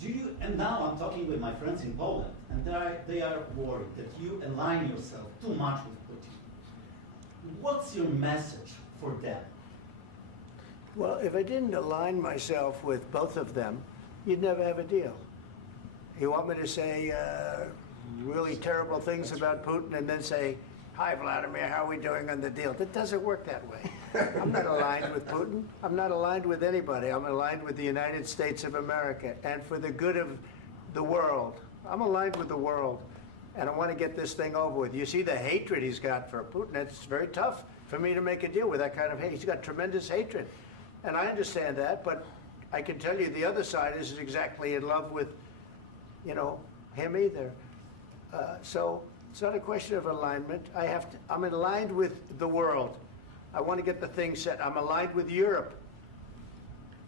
Do you, and now I'm talking with my friends in Poland, and they are worried that you align yourself too much with Putin. What's your message for them? Well, if I didn't align myself with both of them, you'd never have a deal. You want me to say really terrible things about Putin and then say, "Hi, Vladimir, how are we doing on the deal?" That doesn't work that way. I'm not aligned with Putin. I'm not aligned with anybody. I'm aligned with the United States of America and for the good of the world. I'm aligned with the world, and I want to get this thing over with. You see the hatred he's got for Putin. It's very tough for me to make a deal with that kind of hate. He's got tremendous hatred, and I understand that, but I can tell you the other side isn't exactly in love with, you know, him either. So it's not a question of alignment. I'm aligned with the world. I want to get the thing set. I'm aligned with Europe.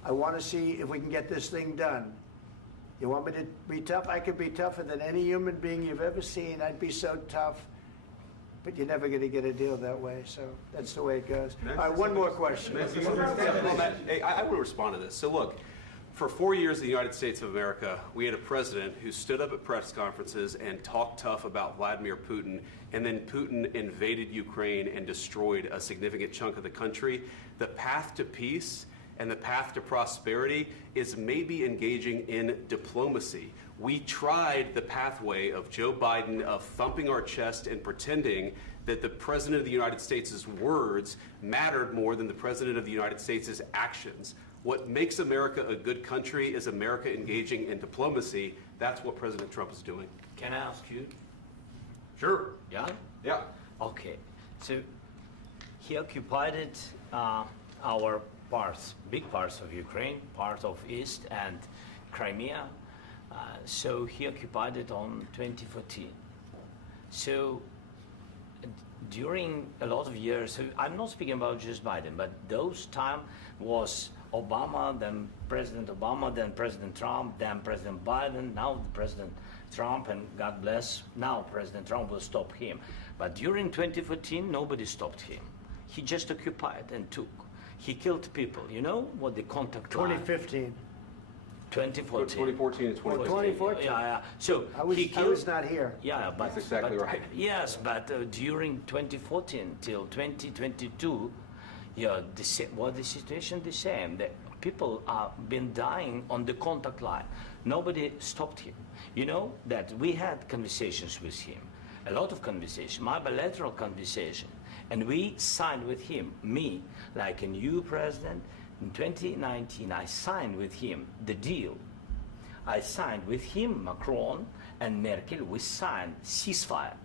I want to see if we can get this thing done. You want me to be tough? I could be tougher than any human being you've ever seen. I'd be so tough. But you're never going to get a deal that way, so that's the way it goes. All right, one more question. I want to respond to this. So look, for 4 years in the United States of America, we had a president who stood up at press conferences and talked tough about Vladimir Putin, and then Putin invaded Ukraine and destroyed a significant chunk of the country. The path to peace and the path to prosperity is maybe engaging in diplomacy. We tried the pathway of Joe Biden of thumping our chest and pretending that the President of the United States' words mattered more than the President of the United States' actions. What makes America a good country is America engaging in diplomacy. That's what President Trump is doing. Can I ask you? Sure. Yeah? Yeah. Okay. So he occupied our parts, big parts of Ukraine, part of East and Crimea. So he occupied it on 2014. So during a lot of years, so I'm not speaking about just Biden, but those time was Obama, then President Obama, then President Trump, then President Biden, now President Trump, and God bless, now President Trump will stop him. But during 2014, nobody stopped him. He just occupied and took. He killed people. You know what the contact line? 2015. 2014. 2014 and 2015. 2014. Yeah. So I was not here. Yeah, but That's exactly but, right. Yes, but during 2014 till 2022, yeah, the situation the same. The people are been dying on the contact line. Nobody stopped him. You know that we had conversations with him, a lot of conversations, my bilateral conversation, and we signed with him. Me, like a new president. In 2019, I signed with him the deal. I signed with him, Macron and Merkel, we signed ceasefire.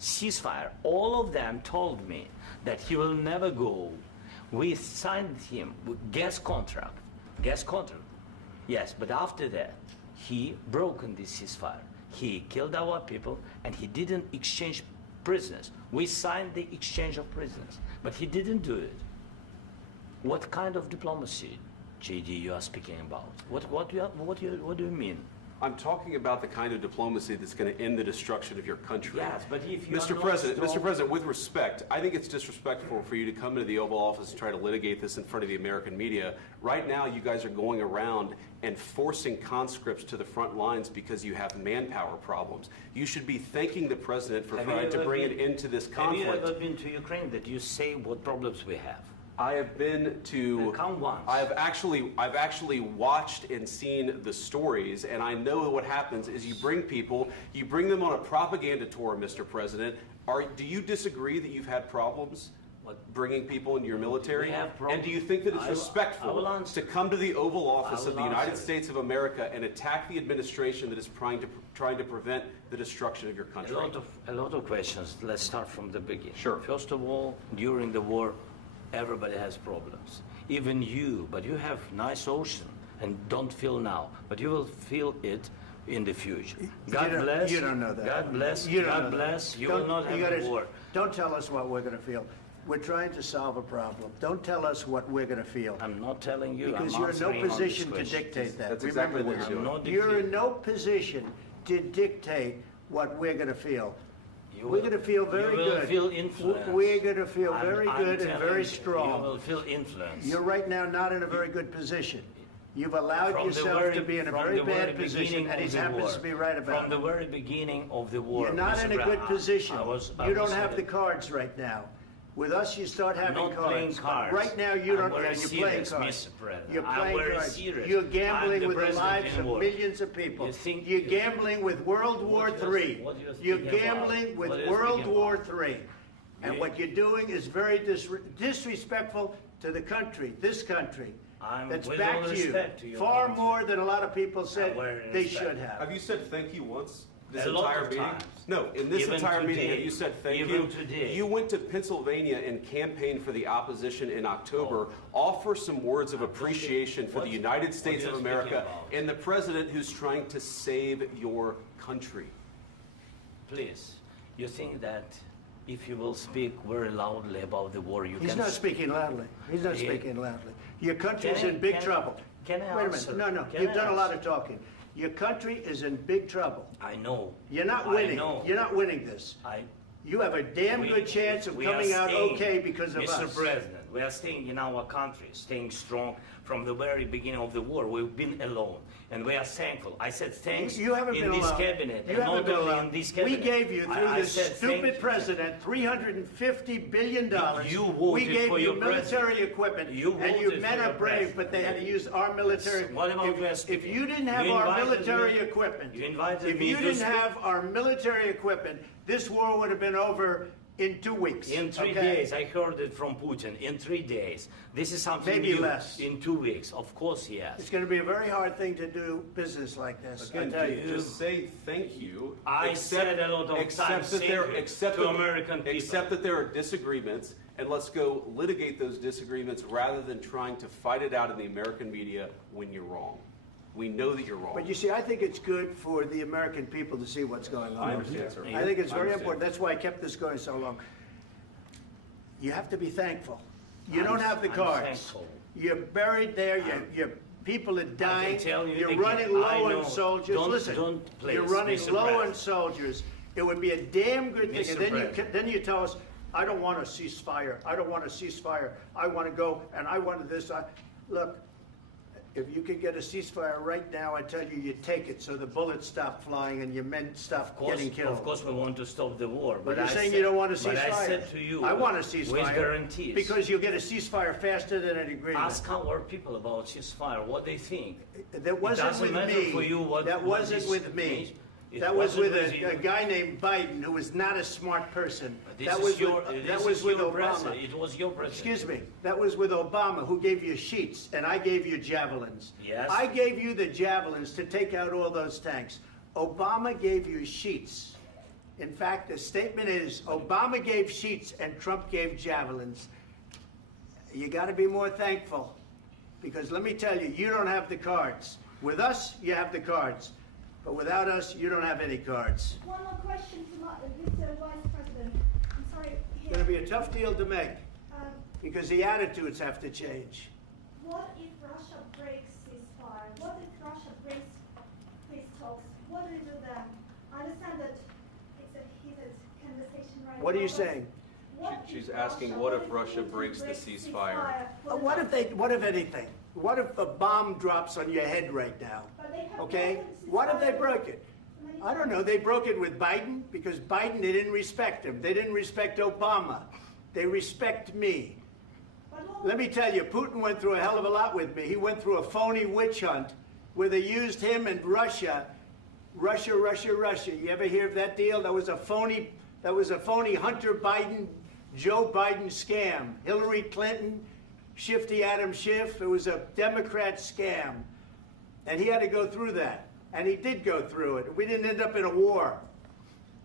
Ceasefire. All of them told me that he will never go. We signed him with gas contract. Gas contract. Yes, but after that, he broken this ceasefire. He killed our people and he didn't exchange prisoners. We signed the exchange of prisoners, but he didn't do it. What kind of diplomacy, JD, you are speaking about? What do you mean? I'm talking about the kind of diplomacy that's going to end the destruction of your country. Yes, but if you Mr. President, with respect, I think it's disrespectful for you to come into the Oval Office and try to litigate this in front of the American media. Right now, you guys are going around and forcing conscripts to the front lines because you have manpower problems. You should be thanking the President for trying to bring an end to this conflict. Have you ever been to Ukraine that you say what problems we have? I have been to. Come once. I've actually watched and seen the stories, and I know what happens is you bring people, you bring them on a propaganda tour, Mr. President. Do you disagree that you've had problems bringing people into your military? And do you think that it's respectful to come to the Oval Office of the United States of America and attack the administration that is trying to prevent the destruction of your country? A lot of questions. Let's start from the beginning. Sure. First of all, during the war, everybody has problems. Even you, but you have nice ocean and don't feel now, but you will feel it in the future. God bless. You don't know that. God bless. You don't God know bless. that. You will not have a war. Don't tell us what we're going to feel. We're trying to solve a problem. Don't tell us what we're going to feel. I'm not telling you. Because I'm you're in no answering on position this to question. dictate that. That's Remember exactly what this. you're doing. You're in no position to dictate what we're going to feel. We're going to feel very good. You will feel influence. We're going to feel very good and very strong. You will feel influence. You're right now not in a very good position. You've allowed From the yourself very- to be in a from very the very bad position, beginning and he of the happens war. to be right about From it. the very beginning of the war. You're not Mr. in a good Brown, position. I You don't was have the cards right now. With us, you start having not cards. playing But cards. right now, you I'm don't. very You're playing serious, cards. Mr. President. You're I'm playing very cards. serious. You're I'm gambling the with the president lives in of war. millions of people. You think- You're gambling with World War What do you- III. what do you You're think about? gambling with What do you World think War about? III. And You- what you're doing is very disrespectful to the country, this country. I'm That's with back all to respect to you. your Far country. more than a lot of people said very they respect. should have. Have you said thank you once this A lot entire of meeting? times. No, in this Even entire meeting, today. have you said thank Even you? today. You went to Pennsylvania and campaigned for the opposition in October. Offer some words of appreciation for the What- United what States are of you America speaking about? and the president who's trying to save your country. Please, you think that if you will speak very loudly about the war, you He's can... not speaking loudly. He's not Yeah. speaking loudly. Your country is Can I- in big can I- trouble. can I Wait a answer? minute. No, Can you've I done a lot answer? of talking. Your country is in big trouble. I know. You're not I winning. know. You're not winning this. You have a damn good chance of we are coming out staying, okay because of Mr. us. President, we are staying in our country, staying strong from the very beginning of the war. We've been alone, and we are thankful. I said thanks You haven't in been this alone. cabinet, You and haven't not been only alone. in this We cabinet. gave you, through I this said thank stupid you. president, $350 billion. You voted We gave for you your military president. equipment, You and you voted men for are your brave, president. but they had to use our military. What about we are If speaking? you didn't have You our invited military me- equipment, you invited if me you to didn't speak. have our military equipment, this war would have been over in 2 weeks. In 3 okay? days, I heard it from Putin. In 3 days, this is something Maybe new. less. In 2 weeks, of course, yes. It's going to be a very hard thing to do business like this. I Again, tell you. just say thank you. I said a lot of accept times that thank there, you accept to that- American people. Accept that there are disagreements, and let's go litigate those disagreements rather than trying to fight it out in the American media when you're wrong. We know that you're wrong. But you see, I think it's good for the American people to see what's going on. I understand, sir. I think it's I very understand. important. That's why I kept this going so long. You have to be thankful. You I'm- don't have the I'm cards. thankful. You're buried there. Your people are dying. tell you You're again, running I low know. on soldiers. Don't- Listen, don't, please, you're running Mr. low on President. soldiers. It would be a damn good thing. Mr. And then President. then you tell us, I don't want a ceasefire. I don't want a ceasefire. I want to go and I want this. Look, if you could get a ceasefire right now, I tell you, you take it so the bullets stop flying and your men stop getting killed. Of course, we want to stop the war. But you're I saying said- you don't want a ceasefire. But I said to you, I want a with ceasefire. guarantees. Because you'll get a ceasefire faster than an agreement. Ask our people about ceasefire, what they think. That wasn't doesn't with matter me. for you what- That what wasn't this with me. means. It That was wasn't with with you. a guy named Biden who was not a smart person. This That is was your, with, this that is was with your Obama. president. It was your president. Excuse me. That was with Obama, who gave you sheets, and I gave you javelins. Yes. I gave you the javelins to take out all those tanks. Obama gave you sheets. In fact, the statement is Obama gave sheets and Trump gave javelins. You got to be more thankful, because let me tell you, you don't have the cards. With us, you have the cards. But without us, you don't have any cards. One more question to Mr. Vice President. I'm sorry. It's going to be a tough deal to make, Um, because the attitudes have to change. what if Russia breaks ceasefire? What if Russia breaks peace talks? What do we do then? I understand that it's a heated conversation right now. What are you but saying? what She's if asking, Russia- what if Russia Putin breaks the breaks ceasefire? What if anything? What if a bomb drops on your head right now? But they have Okay? broken What if they ceasefire broke it? many I don't know. They broke it with Biden because Biden, they didn't respect him. They didn't respect Obama. They respect me. But what- Let me tell you, Putin went through a hell of a lot with me. He went through a phony witch hunt where they used him and Russia. Russia. You ever hear of that deal? That was a phony Hunter Biden, Joe Biden scam. Hillary Clinton, Shifty Adam Schiff. It was a Democrat scam. And he had to go through that. And he did go through it. We didn't end up in a war.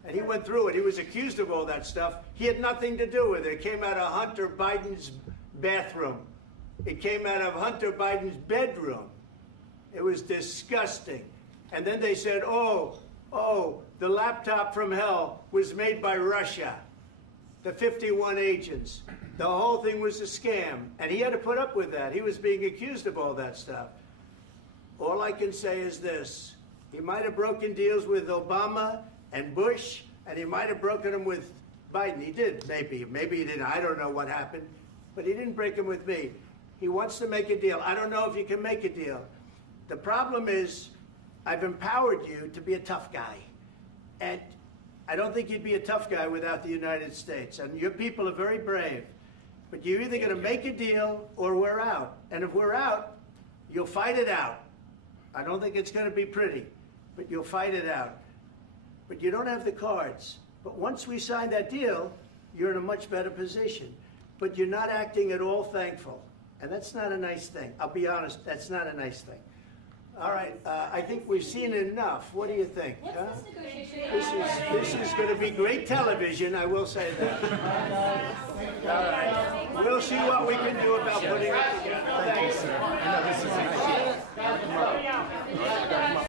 And he went through it. He was accused of all that stuff. He had nothing to do with it. It came out of Hunter Biden's bathroom. It came out of Hunter Biden's bedroom. It was disgusting. And then they said, oh, the laptop from hell was made by Russia. The 51 agents. The whole thing was a scam. And he had to put up with that. He was being accused of all that stuff. All I can say is this. He might have broken deals with Obama and Bush, and he might have broken them with Biden. He did, maybe. Maybe he didn't. I don't know what happened. But he didn't break them with me. He wants to make a deal. I don't know if you can make a deal. The problem is, I've empowered you to be a tough guy. And I don't think you'd be a tough guy without the United States. And your people are very brave. But you're either going to make a deal or we're out. And if we're out, you'll fight it out. I don't think it's going to be pretty, but you'll fight it out. But you don't have the cards. But once we sign that deal, you're in a much better position. But you're not acting at all thankful. And that's not a nice thing. I'll be honest, that's not a nice thing. All right, I think we've seen enough. What do you think? What's huh? this negotiation? This is going to be great television, I will say that. All right. We'll see what we can do about putting it together. Thank you, sir.